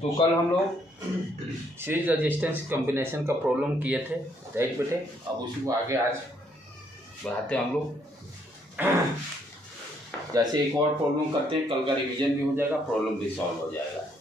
तो कल हम लोग सीरीज रेजिस्टेंस कॉम्बिनेशन का प्रॉब्लम किए थे, राइट बेटे। अब उसी को आगे आज बढ़ाते हैं हम लोग। जैसे एक और प्रॉब्लम करते हैं, कल का रिवीजन भी हो जाएगा, प्रॉब्लम भी सॉल्व हो जाएगा।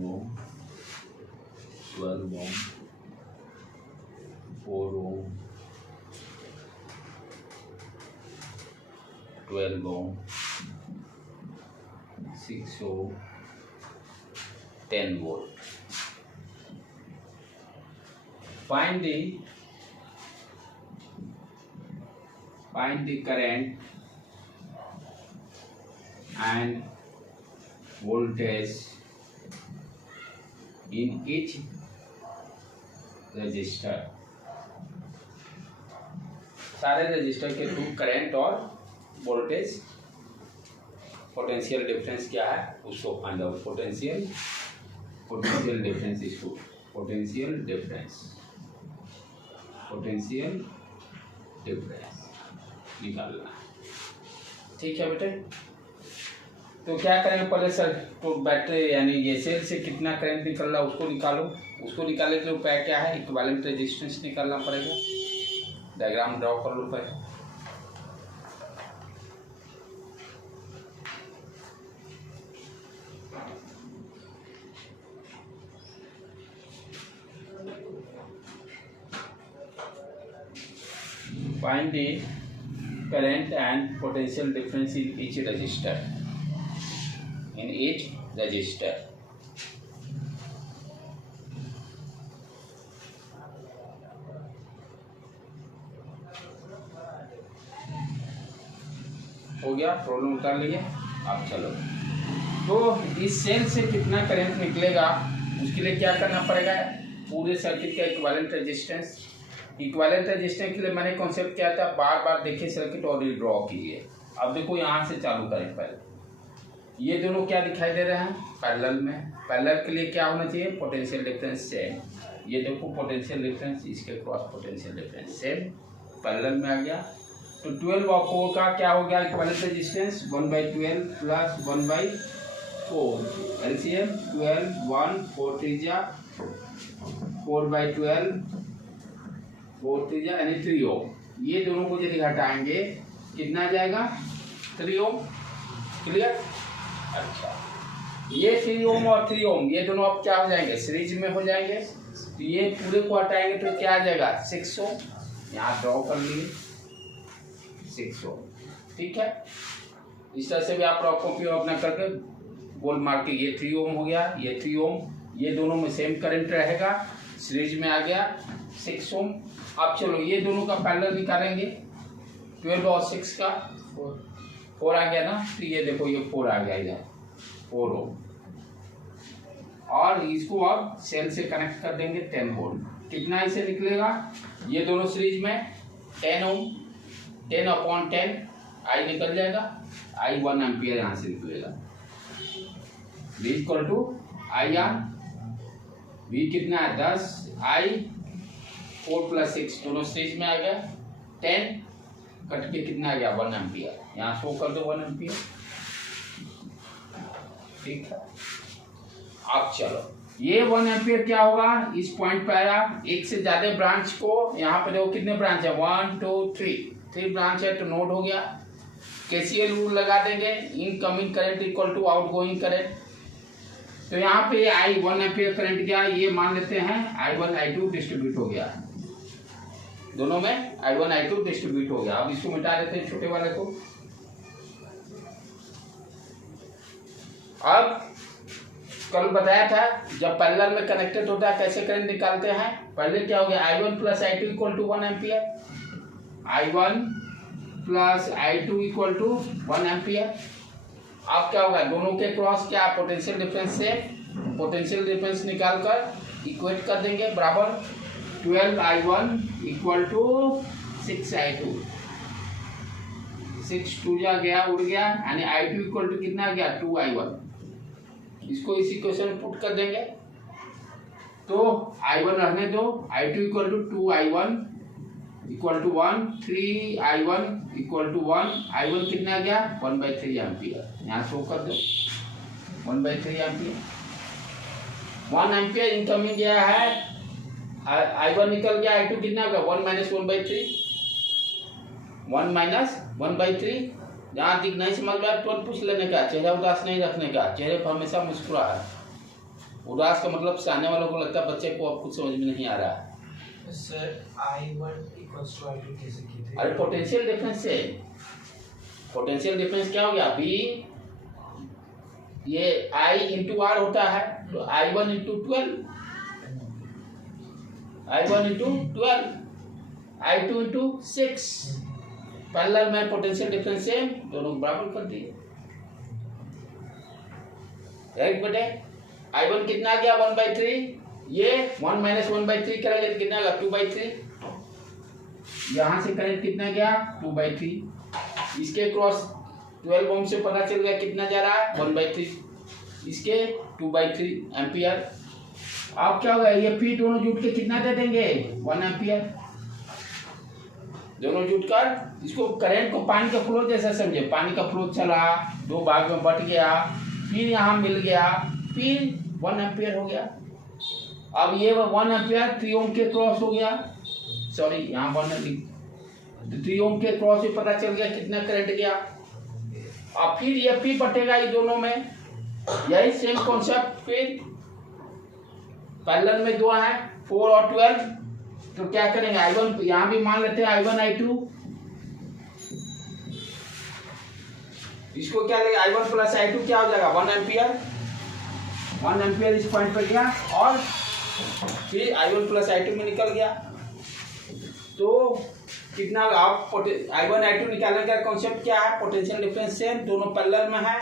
Ohm, 12 ohm, 4 ohm, 12 ohm, 6 ohm, 10 volt. Find the current and voltage in each register. सारे रजिस्टर के थ्रू करंट और वोल्टेज पोटेंशियल डिफरेंस क्या है उसको फाइंड आउट। पोटेंशियल डिफरेंस, इसको पोटेंशियल डिफरेंस निकालना है। ठीक है बेटे, तो क्या करेंगे पहले सर, तो बैटरी यानी ये सेल से कितना करंट निकल रहा है उसको निकालो। उसको निकालने के लिए उपाय क्या है, इक्विवेलेंट रेजिस्टेंस निकालना पड़ेगा। डायग्राम ड्रॉ कर लो पहले। Find the current and potential difference in each resistor. हो गया, प्रॉब्लम उतार लिए। अब चलो, तो इस सेल से कितना करंट निकलेगा उसके लिए क्या करना पड़ेगा, पूरे सर्किट का इक्विवेलेंट रेजिस्टेंस के लिए मैंने कॉन्सेप्ट क्या था, बार बार देखिए सर्किट और ड्रॉ कीजिए। अब देखो यहाँ से चालू करें। पहले ये दोनों क्या दिखाई दे रहे हैं, पैरेलल में। पैरेलल के लिए क्या होना चाहिए, पोटेंशियल डिफरेंस सेम। ये देखो पोटेंशियल डिफरेंस, इसके cross potential difference same, parallel में आ गया। तो 12 और 4 का क्या हो गया इक्विवेलेंट रेजिस्टेंस, 1/12 प्लस 1/4 एलसीएम 12 1 4 त्रिज्या 4/12 4 त्रिज्या यानी 3 ओम। ये दोनों को यदि हटाएंगे कितना आ जाएगा, 3 ओम। क्लियर। अच्छा, ये 3 ओम और 3 ओम ये दोनों अब क्या हो जाएंगे, सीरीज में हो जाएंगे। तो ये पूरे को हटाएंगे तो क्या आ जाएगा, 6 ओम। यहाँ ड्रॉ कर लिए 6 ओम। ठीक है, इस तरह से भी आप कॉपी अपना करके बोल मार के, ये 3 ओम हो गया, ये 3 ओम, ये दोनों में सेम करंट रहेगा, सीरीज में आ गया 6 ओम। अब चलो ये दोनों का पैरेलल निकालेंगे, 12 और 6 का 4 आ गया ना। तो ये देखो ये 4 आ गया इधर, 4 ओम। और इसको अब सेल से कनेक्ट कर देंगे 10 वोल्ट। कितना इसे निकलेगा, ये दोनों सीरीज में 10 ओम, 10/10 आई निकल जाएगा। आई 1 एम्पियर यहाँ से निकलेगा। V equal to I R, V कितना है 10, आई 4 + 6 दोनों सीरीज में आ गया। 10 कट के कितना आ गया 1 एम्पियर, यहाँ शो कर दो 1 एम्पियर। ठीक है, अब चलो ये 1 एम्पियर क्या होगा, इस पॉइंट पे आया। एक से ज्यादा ब्रांच को, यहाँ पे देखो कितने ब्रांच है, 1 2 3 ब्रांच है, तो नोड हो गया। केसीएल रूल लगा देंगे, incoming current equal to outgoing current. तो यहाँ पे आई 1 एम्पियर करंट गया, ये मान लेते हैं I1 I2 डिस्ट्रीब्यूट हो गया, दोनों में I1 I2 डिस्ट्रीब्यूट हो गया। अब इसको मिटा देते हैं छोटे वाले को। अब कल बताया था जब पैरेलल में कनेक्टेड होता है कैसे करंट निकालते हैं। पहले क्या हो गया, I1 plus I2 equal to 1 ampere, I1 plus I2 equal to 1 ampere. अब क्या होगा, दोनों के क्रॉस क्या पोटेंशियल डिफरेंस से पोटेंशियल डिफरेंस निकाल कर इक्वेट कर देंगे, बराबर 12I1 इक्वल टू 6I2, 6 2 जा गया उड़ गया, यानी I2 इक्वल टू कितना गया 2I1। इसको इस इक्वेशन में पुट कर देंगे तो I1 रहने दो, I2 equal to 2I1 equal to 1, 3I1 equal to 1, I1 कितना गया 1/3 एम्पियर, यहाँ शो कर दो 1/3 एम्पियर। 1 एम्पियर इनकमिंग गया है, I1 निकल गया, I2 कितना गया 1 माइनस 1/3, 1 माइनस 1/3। जहाँ दिख नहीं समझ में तुरंत पूछ लेने का, चेहरा उदास नहीं रखने का, चेहरे पर हमेशा मुस्कुराहट। उदास का मतलब सामने वालों को लगता है बच्चे को अब कुछ समझ में नहीं आ रहा है। Sir I1 equals to I2 कैसे किए थे? अरे पोटेंशियल डिफरेंस से, पोटेंशियल डिफरेंस क्या हो गया, अभी ये I इंटू आर होता है तो I1 into 12, I1 into 12, I2 into 6। Parallel में पोटेंशियल डिफरेंस से दोनों बराबर कर दिए, राइट बेटे। I1 कितना गया 1/3, ये 1 माइनस 1/3 करेंगे तो कितना गया 2/3, यहाँ से करंट कितना गया 2/3, इसके क्रॉस 12 ओम से पता चल गया कितना जा रहा है 1/3, इसके 2/3 एम्पियर। अब क्या होगा, ये पी दोनों जुट के कितना दे देंगे 1 एम्पियर, दोनों जुटकर इसको करंट को पानी का फ्लो जैसा समझे, पानी का फ्लो चला, दो भाग में बट गया, फिर यहाँ मिल गया, फिर 1 एम्पियर हो गया। अब ये 1 एम्पियर 3 ओम के क्रॉस हो गया, सॉरी यहाँ 3 ओम के क्रॉस से पता चल गया कितना करंट गया। अब फिर ये पी बटेगा ये दोनों में, यही सेम कॉन्सेप्ट फिर पैरेलल में दो है 4 और 12, तो क्या करेंगे I1 यहाँ भी मान लेते हैं I1 I2, इसको क्या लेंगे I1 प्लस I2 क्या हो जाएगा 1 एम्पियर, 1 एम्पियर इस पॉइंट पर गया और फिर I1 प्लस I2 में निकल गया। तो कितना आप I1 I2 निकालने का कॉन्सेप्ट क्या है, पोटेंशियल डिफरेंस से दोनों पैरेलल में है,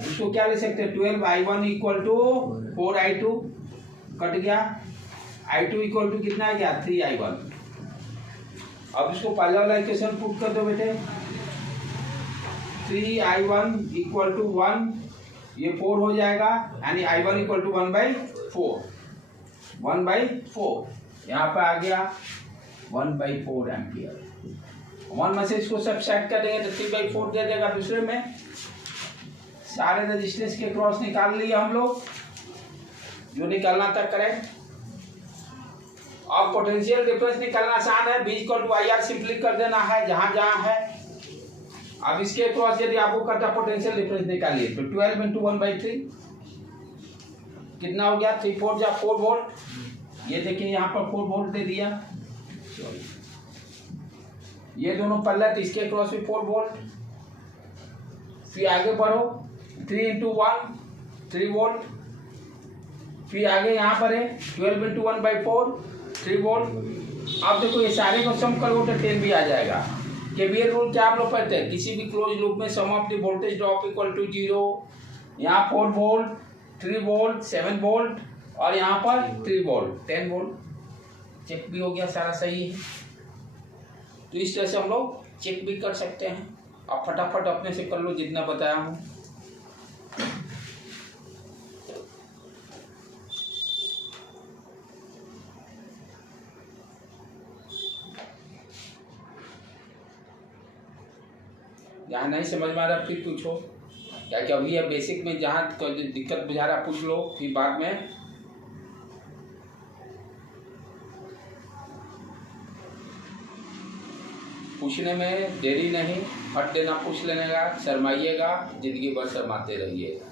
इसको क्या ले सकते हैं 12I1 equal to 4I2 cut गया, I2 इक्वल टू कितना गया 3I1। अब इसको पहले वाला इक्वेशन पुट कर दो बेटे, 3I1 इक्वल टू 1, ये 4 हो जाएगा, यानी I1 इक्वल टू 1/4, 1/4 यहाँ पे आ गया 1/4 एम्पियर। 1 में से इसको सब्ट्रैक्ट कर देंगे तो 3/4 दे देगा दूसरे में। सारे रेजिस्टेंस के क्रॉस निकाल लिए हम लोग, जो निकालना था करेंट। अब पोटेंशियल डिफरेंस निकालना आसान है, V equal to IR simply कर देना है जहां जहां है। अब इसके क्रॉस यदि आपको करता पोटेंशियल डिफरेंस निकालिए तो 12 इंटू 1/3 कितना हो गया 3 4 जा 4 वोल्ट। ये देखिए यहाँ पर 4 वोल्ट दे दिया, सॉरी ये दोनों पल्ला तो इसके क्रॉस भी 4 वोल्ट। फिर आगे बढ़ो 3 इंटू 1 3 वोल्ट, फिर आगे यहाँ पर है 12 इंटू 1/4 3 वोल्ट। अब देखो ये सारे को सम करो तो 10 भी आ जाएगा। केवीएल रूल क्या हम लोग पढ़ते हैं, किसी भी क्लोज लूप में sum of the voltage drop equal to 0। यहाँ 4 वोल्ट 3 वोल्ट 7 वोल्ट और यहाँ पर 3 वोल्ट 10 वोल्ट। चेक भी हो गया, सारा सही है। तो इस तरह से हम लोग चेक भी कर सकते हैं। आप फटाफट अपने से कर लो जितना बताया हूँ। यहाँ नहीं समझ में आ रहा फिर पूछो, क्या क्या अभी है बेसिक में जहाँ दिक्कत बुझा रहा पूछ लो, फिर बाद में पूछने में देरी नहीं, फट देना पूछ लेने का, शर्माइएगा जिंदगी भर शर्माते रहिएगा।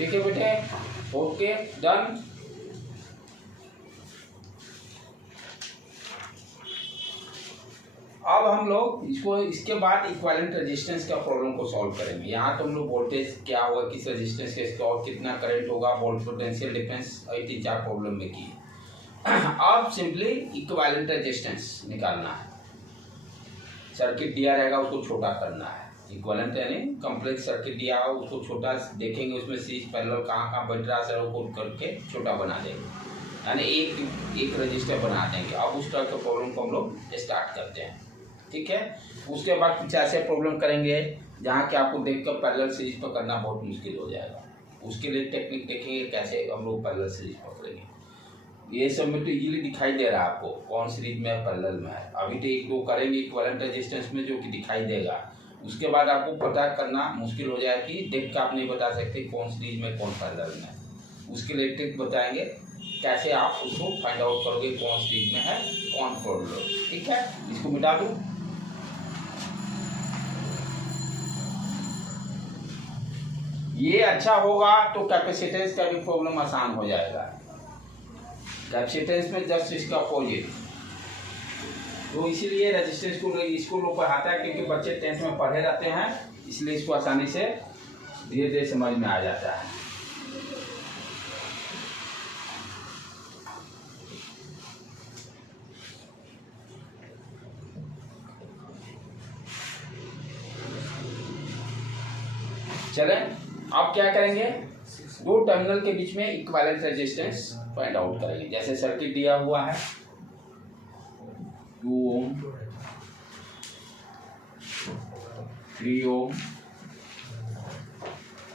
ठीक है बेटे, ओके डन। अब हम लोग इसको इसके बाद इक्विवेलेंट रेजिस्टेंस का प्रॉब्लम को सॉल्व करेंगे। यहाँ तो हम लोग वोल्टेज क्या होगा, किस रेजिस्टेंस के इसका और कितना करंट होगा, वोल्ट पोटेंशियल डिफरेंस, 3-4 प्रॉब्लम में की। अब सिंपली इक्विवेलेंट रेजिस्टेंस निकालना है। सर्किट दिया रहेगा उसको छोटा करना है। इक्विवेलेंट यानी कम्प्लेक्स सर्किट दिया हो उसको छोटा देखेंगे, उसमें सीरीज पैरेलल कहाँ बैठ रहा है उसको करके छोटा बना देंगे, यानी एक रजिस्टर बना देंगे। अब उस तरह के प्रॉब्लम को हम लोग स्टार्ट करते हैं, ठीक है। उसके बाद कुछ ऐसे प्रॉब्लम करेंगे जहाँ कि आपको देखकर पैरेलल सीरीज पकड़ना बहुत मुश्किल हो जाएगा। उसके लिए टेक्निक देखेंगे कैसे हम लोग पैरेलल सीरीज पकड़ेंगे। ये सब में तो इजीली दिखाई दे रहा है आपको कौन सीरीज में है, पैरेलल में है। अभी तो एक दो करेंगे इक्विवेलेंट रेजिस्टेंस में जो कि दिखाई देगा, उसके बाद आपको पता करना मुश्किल हो जाएगा कि देख के आप नहीं बता सकते कौन सीरीज में कौन पैरेलल में है। उसके लिए ट्रिक बताएंगे कैसे आप उसको फाइंड आउट करोगे कौन सीरीज में है कौन पैरेलल, ठीक है। इसको मिटा दूँ। ये अच्छा होगा तो कैपेसिटेंस का भी प्रॉब्लम आसान हो जाएगा। कैपेसिटेंस में जस्ट इसका अपोजिट, तो इसीलिए रेजिस्टेंस को इसको लोग पढ़ाता है क्योंकि बच्चे 10th में पढ़े रहते हैं, इसलिए इसको आसानी से धीरे धीरे समझ में आ जाता है। चलें, अब क्या करेंगे, दो टर्मिनल के बीच में इक्विवेलेंट रेजिस्टेंस फाइंड आउट करेंगे। जैसे सर्किट दिया हुआ है 2 ओम, 3 ओम,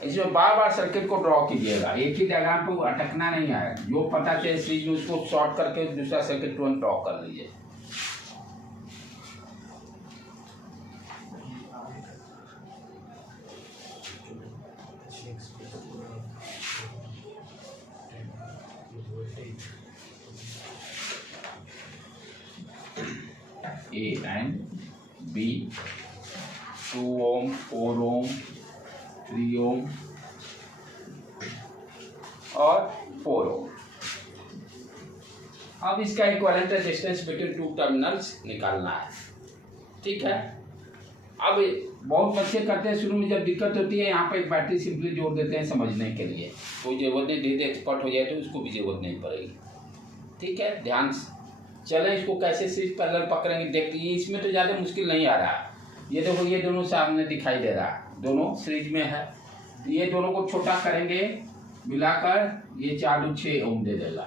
इसमें बार बार सर्किट को ड्रॉ कीजिएगा, एक ही डायग्राम पे अटकना नहीं है। जो पता चले सीरीज में उसको शॉर्ट करके दूसरा सर्किट तुरंत ड्रॉ कर लीजिए। A and B, 2 ohm, 4 ohm, 3 ohm और 4 ohm। अब इसका equivalent resistance between two terminals निकालना है, ठीक है। अब बहुत बच्चे करते हैं शुरू में, जब दिक्कत होती है यहाँ पे एक बैटरी सिंपली जोड़ देते हैं समझने के लिए, कोई जरूरत नहीं, धीरे एक्सपर्ट हो जाए तो उसको भी जरूरत नहीं पड़ेगी, ठीक है। ध्यान से चलें, इसको कैसे सीरीज पैरेलल पकड़ेंगे देखिए। इसमें तो ज़्यादा मुश्किल नहीं आ रहा। ये देखो ये दोनों सामने दिखाई दे रहा है, दोनों सीरीज में है। ये दोनों को छोटा करेंगे मिलाकर, ये 4-6 ओम दे देगा,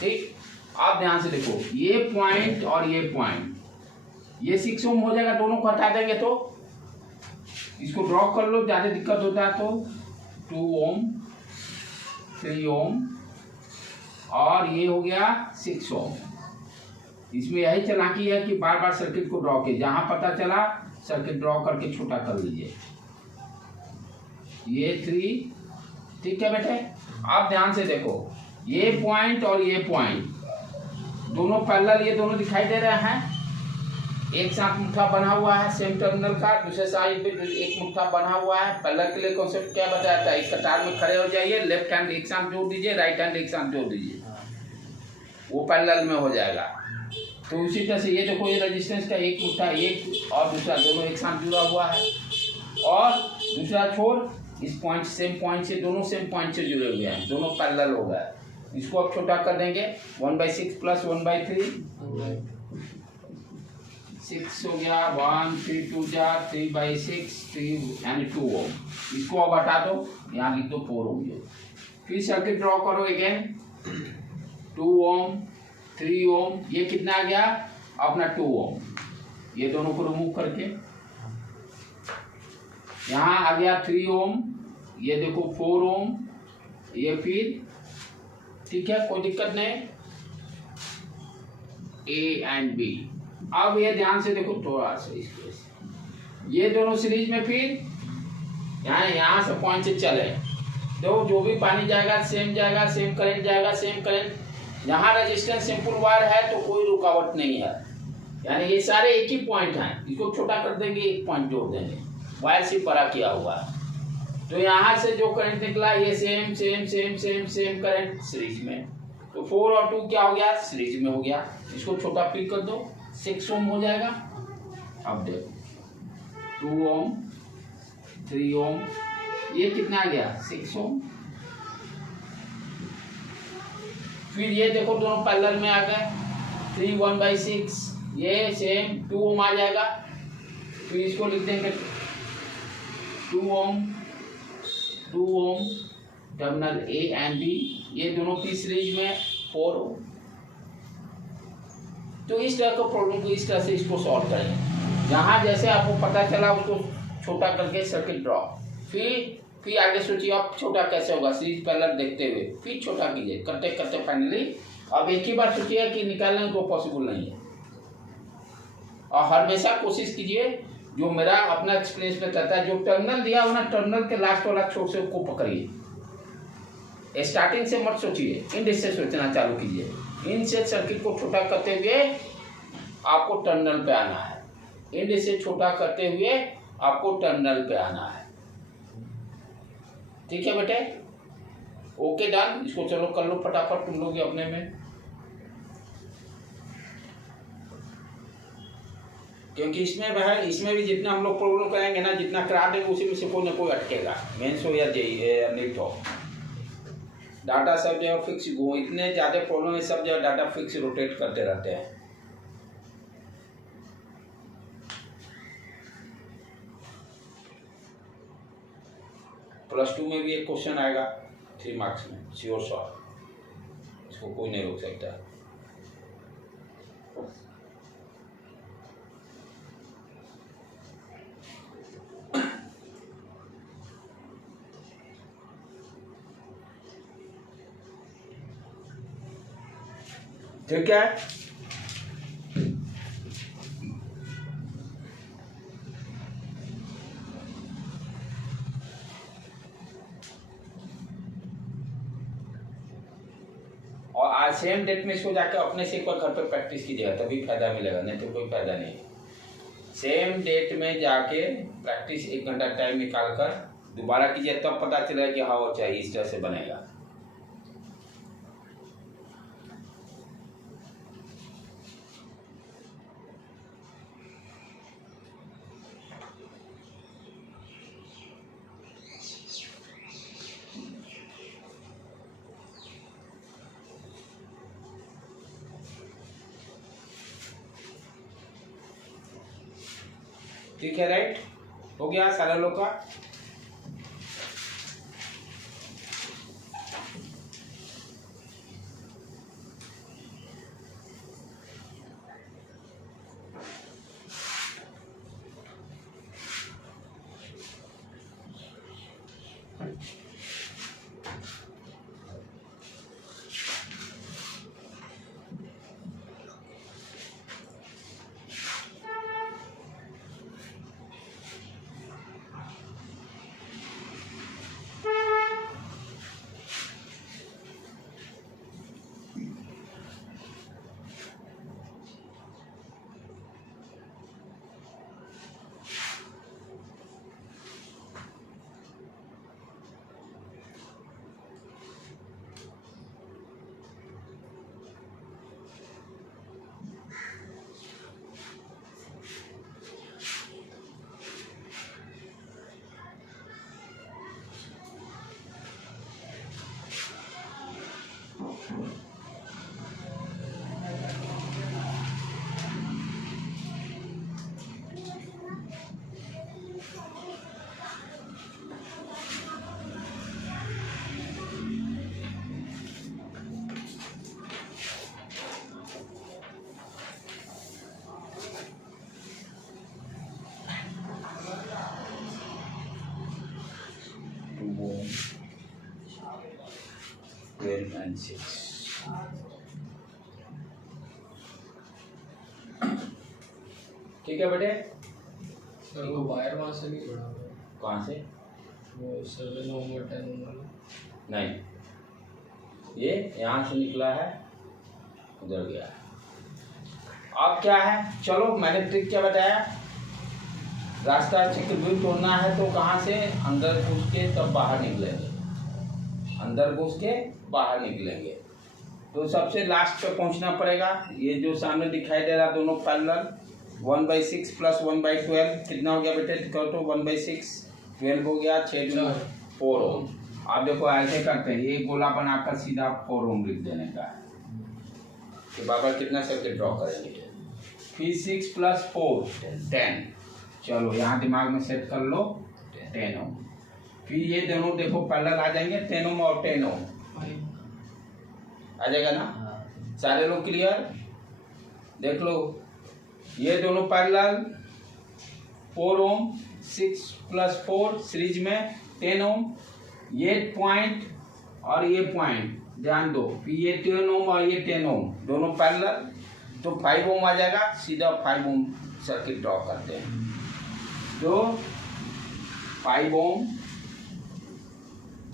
ठीक। आप ध्यान से देखो, ये पॉइंट और ये पॉइंट, ये 6 ओम हो जाएगा। दोनों को हटा देंगे तो इसको ड्रॉ कर लो, ज़्यादा दिक्कत होता है तो 2 ओम, 3 ओम और ये हो गया 6 ओम। इसमें यही चालाकी है कि बार बार सर्किट को ड्रॉ कीजिए, जहां पता चला सर्किट ड्रॉ करके छोटा कर लीजिए। ये 3, ठीक है बेटे। आप ध्यान से देखो, ये पॉइंट और ये पॉइंट दोनों पैरेलल, ये दोनों दिखाई दे रहे हैं। एक साथ मुट्ठा बना हुआ है सेम टर्मिनल का, दूसरे साइड पे एक मुट्ठा बना हुआ है। पैरेलल के लिए कॉन्सेप्ट क्या बताया था, इस कतार में खड़े हो जाइए, लेफ्ट हैंड एक साथ जोड़ दीजिए, राइट हैंड एक साथ जोड़ दीजिए, वो पैरेलल में हो जाएगा। तो उसी तरह से ये देखो, ये रेजिस्टेंस का एक मुट्ठा एक और दूसरा दोनों एक साथ जुड़ा हुआ है, और दूसरा छोर इस पॉइंट सेम पॉइंट से, दोनों सेम पॉइंट से जुड़े हुए हैं, दोनों पैरेलल हो गए। इसको अब छोटा कर देंगे, 1/6 + 1/3, 6 हो गया, 1 3 2 3/6 3 यानी 2 ओम। इसको अब हटा दो, यहाँ लिख दो 4 ओम। फिर सर्किट ड्रॉ करो अगेन, 2 ओम, 3 ओम, ये कितना आ गया अपना 2 ओम। ये दोनों को रिमूव करके यहाँ आ गया 3 ओम, ये देखो 4 ओम, ये फिर ठीक है, कोई दिक्कत नहीं। A and B। अब ये ध्यान से देखो थोड़ा सा, इसको ये दोनों सीरीज में, फिर यहाँ से पॉइंट से चले, देखो जो भी पानी जाएगा सेम जाएगा, सेम करंट जाएगा, सेम करंट। यहाँ रेजिस्टेंस सिंपल वायर है तो कोई रुकावट नहीं है, यानी ये सारे एक ही पॉइंट हैं। इसको छोटा कर देंगे, एक पॉइंट जोड़ देंगे, वायर सिर्फ बड़ा किया हुआ है। तो यहाँ से जो करंट निकला ये same same same same same current series में, तो 4 और 2 क्या हो गया, सीरीज में हो गया। इसको छोटा पिक कर दो, 6 ओम हो जाएगा। अब देखो 2 ओम 3 ओम, ये कितना आ गया 6 ओम। फिर ये देखो दोनों पैरेलल में आ गए, 3 1/6, ये सेम 2 ओम आ जाएगा। फिर इसको लिख देंगे 2 ओम टर्मिनल ए एंड बी, ये दोनों की सीरीज में 4 ओम। तो इस तरह का प्रॉब्लम को इस तरह से इसको सॉल्व करेंगे। जहाँ जैसे आपको पता चला उसको छोटा करके सर्किट ड्रॉ, फिर आगे सोचिए आप छोटा कैसे होगा, सीरीज पैरेलल देखते हुए फिर छोटा कीजिए, करते करते फाइनली अब एक ही बार सोचिए कि निकालने तो पॉसिबल नहीं है। और हमेशा कोशिश कीजिए, जो मेरा अपना एक्सपीरियंस में कहता है, जो टर्मिनल दिया हो ना, टर्मिनल के लास्ट वाला छोर से उसको पकड़िए। स्टार्टिंग से मत सोचिए, इंड से सोचना चालू कीजिए। इंड से सर्किट को छोटा करते हुए आपको टर्मिनल पे आना है, इंड से छोटा करते हुए आपको टर्मिनल पे आना है। ठीक है बेटे, ओके डन। इसको चलो कर लो फटाफट तुम लोग अपने में, क्योंकि इसमें भी जितना हम लोग प्रॉब्लम करेंगे ना, जितना करा देंगे उसी में से कोई ना कोई अटकेगा, मेंस हो या जेईई नीट हो। डाटा सब जगह फिक्स हो, इतने ज़्यादा प्रॉब्लम है, सब जगह डाटा फिक्स रोटेट करते रहते हैं। +2 में भी एक क्वेश्चन आएगा 3 मार्क्स में, श्योर शॉर्ट, इसको कोई नहीं रोक सकता। ठीक है, और आज सेम डेट में इसको जाकर अपने से एक बार घर पे प्रैक्टिस कीजिएगा, तभी फायदा मिलेगा, नहीं तो कोई फायदा नहीं। सेम डेट में जाके प्रैक्टिस 1 घंटा टाइम निकाल कर दोबारा कीजिए, तब पता चलेगा कि हाँ वो चाहिए इस तरह से बनेगा। ठीक है, राइट, हो गया सारे लोग का। and 6। ठीक है बेटे, सर वो वायर वहाँ से नहीं जुड़ा, कहाँ से? वो 7 ओम और 10 ओम वाला नहीं, ये यहाँ से निकला है, उधर गया है। अब क्या है, चलो मैंने ट्रिक क्या बताया, रास्ता चक्रव्यूह तोड़ना है तो कहाँ से, अंदर घुस के तब बाहर निकलेंगे, अंदर घुस के बाहर निकलेंगे। तो सबसे लास्ट पे पहुंचना पड़ेगा। ये जो सामने दिखाई दे रहा दोनों पैरेलल, 1/6 प्लस 1/12 कितना हो गया बेटे, कहो तो 1/6 12 हो गया, 6 दूनी 4 ओम। आप देखो ऐसे करते हैं, ये गोला बनाकर सीधा 4 ओम लिख देने का है। तो बाबा कितना सर्किट ड्रॉ करेंगे, फिर 6 प्लस 4 10, चलो यहाँ दिमाग में सेट कर लो 10 ओम। फिर ये दोनों देखो पैरेलल आ जाएंगे, 10 ओम और 10 ओम आ जाएगा ना। सारे लोग क्लियर, देख लो ये दोनों पैरेलल 4 ओम, 6 प्लस 4 सीरीज में 10 ओम, ये पॉइंट और ये पॉइंट ध्यान दो, फिर ये 10 ओम और ये 10 ओम दोनों पैरेलल, तो 5 ओम आ जाएगा, सीधा 5 ओम सर्किट ड्रॉ करते हैं। तो 5 ओम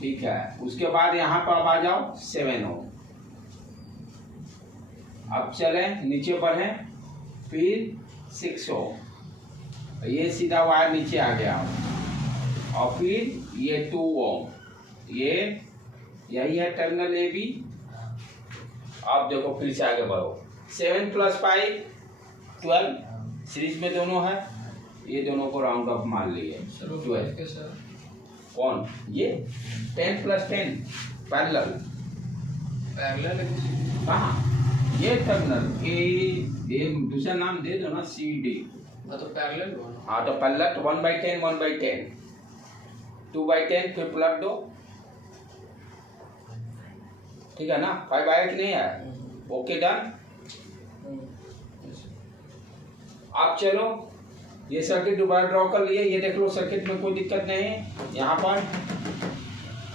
ठीक है। उसके बाद यहाँ पर अब आ जाओ 7 ओम। अब चले नीचे बढ़े, फिर 6 ओम, ये सीधा वायर नीचे आ गया, और फिर ये 2 ओम, ये यही है टर्मिनल ए बी। अब देखो फिर से आगे बढ़ो, 7 प्लस 5 12 सीरीज में दोनों है, ये दोनों को राउंड ऑफ मान लिए 12। कौन ये 10 प्लस 10 पैरेलल, हाँ ये टर्मिनल ए दूसरा नाम दे दो ना, सी डी, तो पैरेलल। हाँ तो पैरेलल 1/10 1/10 2/10 फिर प्लग दो, ठीक है ना। 5 आया कि नहीं आया, ओके डन। आप चलो ये सर्किट दोबारा ड्रॉ कर लिए, ये देख लो सर्किट में कोई दिक्कत नहीं है। यहाँ पर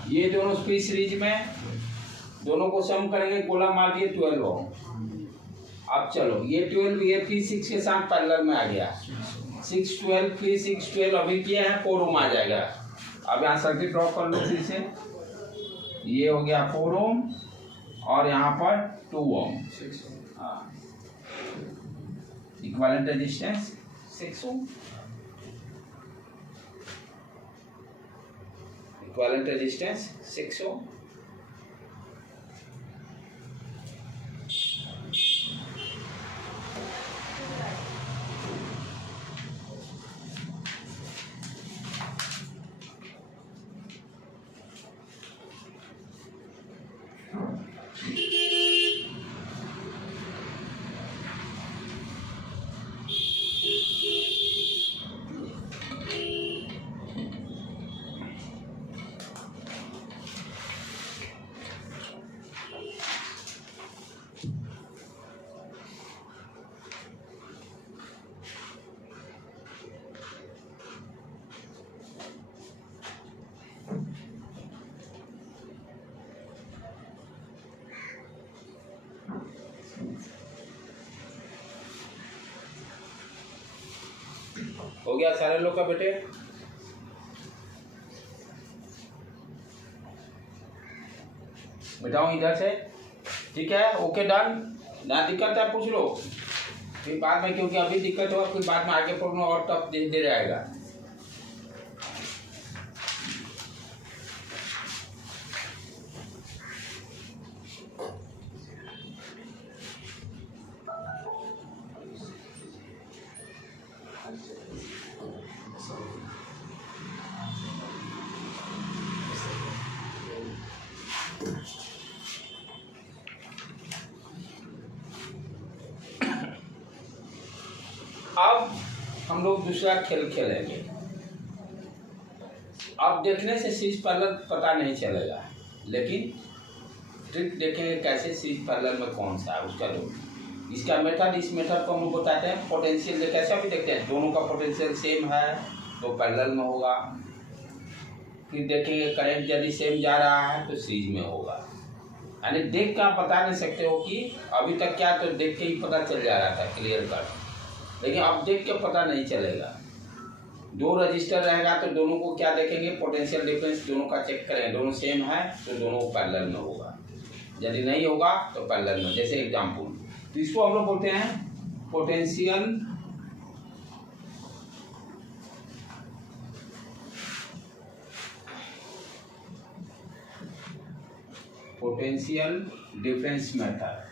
ये दोनों स्पीड सीरीज में, दोनों को सम करेंगे, गोला मार दिए 12 ओम। अब चलो ये 12 ये फिर 6 के साथ पैरेलल में आ गया, 6 12 फिर 6 12 अभी किए हैं 4 ओम आ जाएगा। अब यहाँ सर्किट ड्रॉ कर लो फिर से, ये हो गया 4 ओम और यहाँ पर 2 ओम, हाँ इक्विवेलेंट रेजिस्टेंस 6 ओम, इक्विवेलेंट रेजिस्टेंस 6 ओम। हो गया सारे लोग का बेटे, बिठाओ इधर से, ठीक है ओके डन। ना दिक्कत है पूछ लो, फिर बाद में, क्योंकि अभी दिक्कत होगा फिर बाद में आगे पढ़ना और टफ दे रहेगा। अब हम लोग दूसरा खेल खेलेंगे। अब देखने से सीरीज पैरेलल पता नहीं चलेगा, लेकिन ट्रिक देखेंगे कैसे सीरीज पैरेलल में कौन सा है उसका लोग। इसका मेथड, इस मेथड को हम लोग बताते हैं। पोटेंशियल कैसा भी देखते हैं, दोनों का पोटेंशियल सेम है तो पैरेलल में होगा। फिर देखेंगे करंट यदि सेम जा रहा है तो सीरीज में होगा। यानी देख कर आप बता नहीं सकते हो कि अभी तक क्या, तो देख के ही पता चल जा रहा था क्लियर कट, लेकिन अब देख के पता नहीं चलेगा। 2 रजिस्टर रहेगा तो दोनों को क्या देखेंगे, पोटेंशियल डिफरेंस दोनों का चेक करेंगे, दोनों सेम है तो दोनों पैरेलल में होगा, यदि नहीं होगा तो पैरेलल में। जैसे एग्जाम्पल, तो इसको हम लोग बोलते हैं potential potential difference method.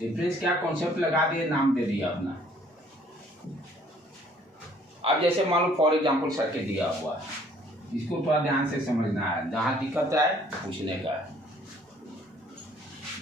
Difference क्या कॉन्सेप्ट लगा दिए, नाम दे दिया अपना। अब जैसे मान लो फॉर एग्जाम्पल सर्किट दिया हुआ है, इसको थोड़ा ध्यान से समझना है, जहाँ दिक्कत है पूछने का है।